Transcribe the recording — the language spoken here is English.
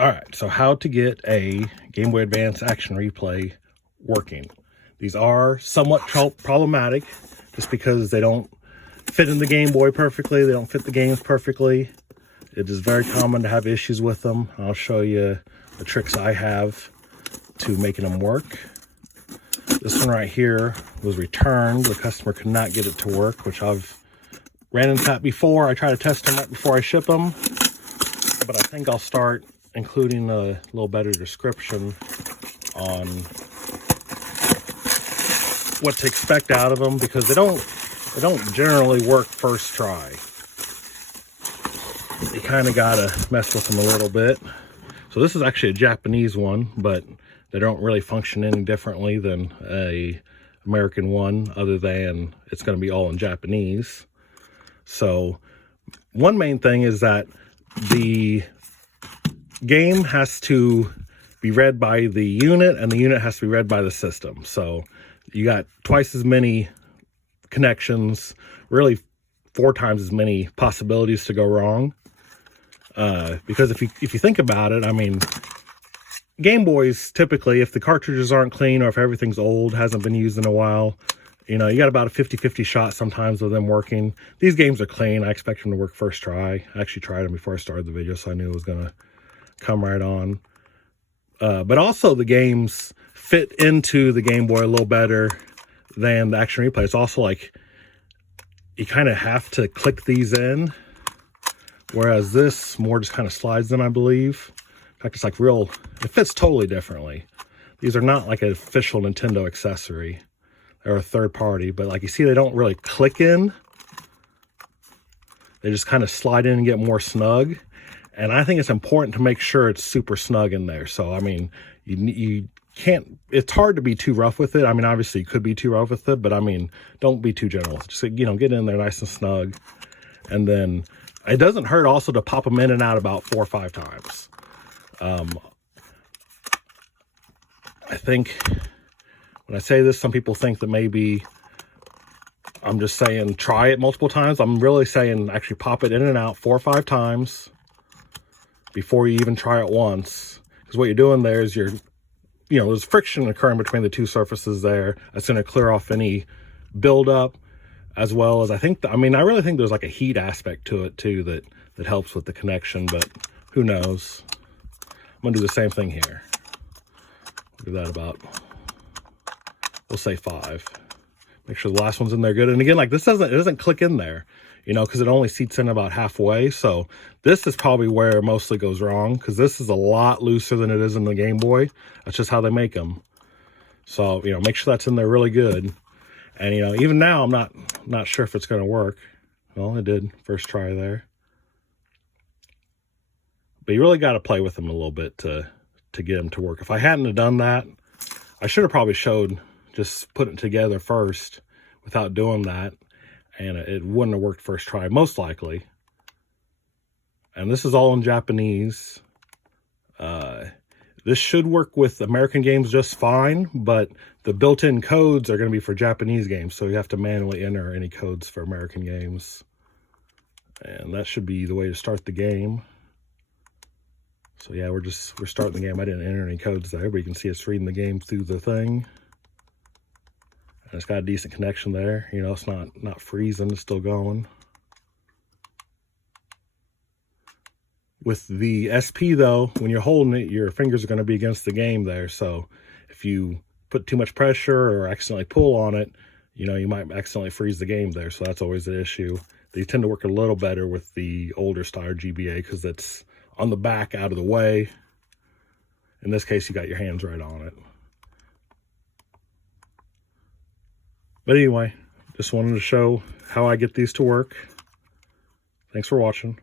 All right, so how to get a Game Boy Advance action replay working. These are somewhat problematic just because they don't fit in the Game Boy perfectly. They don't fit the games perfectly. It is very common to have issues with them. I'll show you the tricks I have to making them work. This one right here was returned. The customer could not get it to work, which I've ran into that before. I try to test them right before I ship them, but I think I'll start including a little better description on what to expect out of them, because they don't generally work first try. You kind of gotta mess with them a little bit. So this is actually a Japanese one, but they don't really function any differently than a American one, other than it's going to be all in Japanese. So one main thing is that the game has to be read by the unit, and the unit has to be read by the system. So you got twice as many connections, really 4 times as many possibilities to go wrong. Because if you think about it, I mean, Game Boys, typically, if the cartridges aren't clean or if everything's old, hasn't been used in a while, you know, you got about a 50-50 shot sometimes with them working. These games are clean. I expect them to work first try. I actually tried them before I started the video, so I knew it was going to come right on. But also the games fit into the Game Boy a little better than the action replay. It's also like you kind of have to click these in, whereas this more just kind of slides in, I believe. In fact, it's like it fits totally differently. These are not like an official Nintendo accessory. They're a third party, but like you see, they don't really click in. They just kind of slide in and get more snug. And I think it's important to make sure it's super snug in there. So, I mean, you can't, it's hard to be too rough with it. I mean, obviously you could be too rough with it, but I mean, don't be too gentle. Just, you know, get in there nice and snug. And then it doesn't hurt also to pop them in and out about 4 or 5 times. I think when I say this, some people think that maybe I'm just saying try it multiple times. I'm really saying actually pop it in and out 4 or 5 times before you even try it once. Because what you're doing there is there's friction occurring between the 2 surfaces there. That's going to clear off any buildup, as well as I really think there's like a heat aspect to it too that helps with the connection, but who knows. I'm going to do the same thing here. We'll do that about, we'll say 5. Make sure the last one's in there good. And again, like it doesn't click in there, you know, because it only seats in about halfway. So this is probably where it mostly goes wrong, because this is a lot looser than it is in the Game Boy. That's just how they make them. So, you know, make sure that's in there really good. And, you know, even now, I'm not sure if it's going to work. Well, it did first try there. But you really got to play with them a little bit to get them to work. If I hadn't have done that, I should have probably showed just putting it together first without doing that, and it wouldn't have worked first try, most likely. And this is all in Japanese. This should work with American games just fine, but the built-in codes are going to be for Japanese games, so you have to manually enter any codes for American games. And that should be the way to start the game. So yeah, we're starting the game. I didn't enter any codes there, but you can see it's reading the game through the thing. And it's got a decent connection there. You know, it's not freezing, it's still going. With the SP though, when you're holding it, your fingers are going to be against the game there. So if you put too much pressure or accidentally pull on it, you know, you might accidentally freeze the game there. So that's always an issue. They tend to work a little better with the older style GBA because it's on the back out of the way. In this case, you got your hands right on it. But anyway, just wanted to show how I get these to work. Thanks for watching.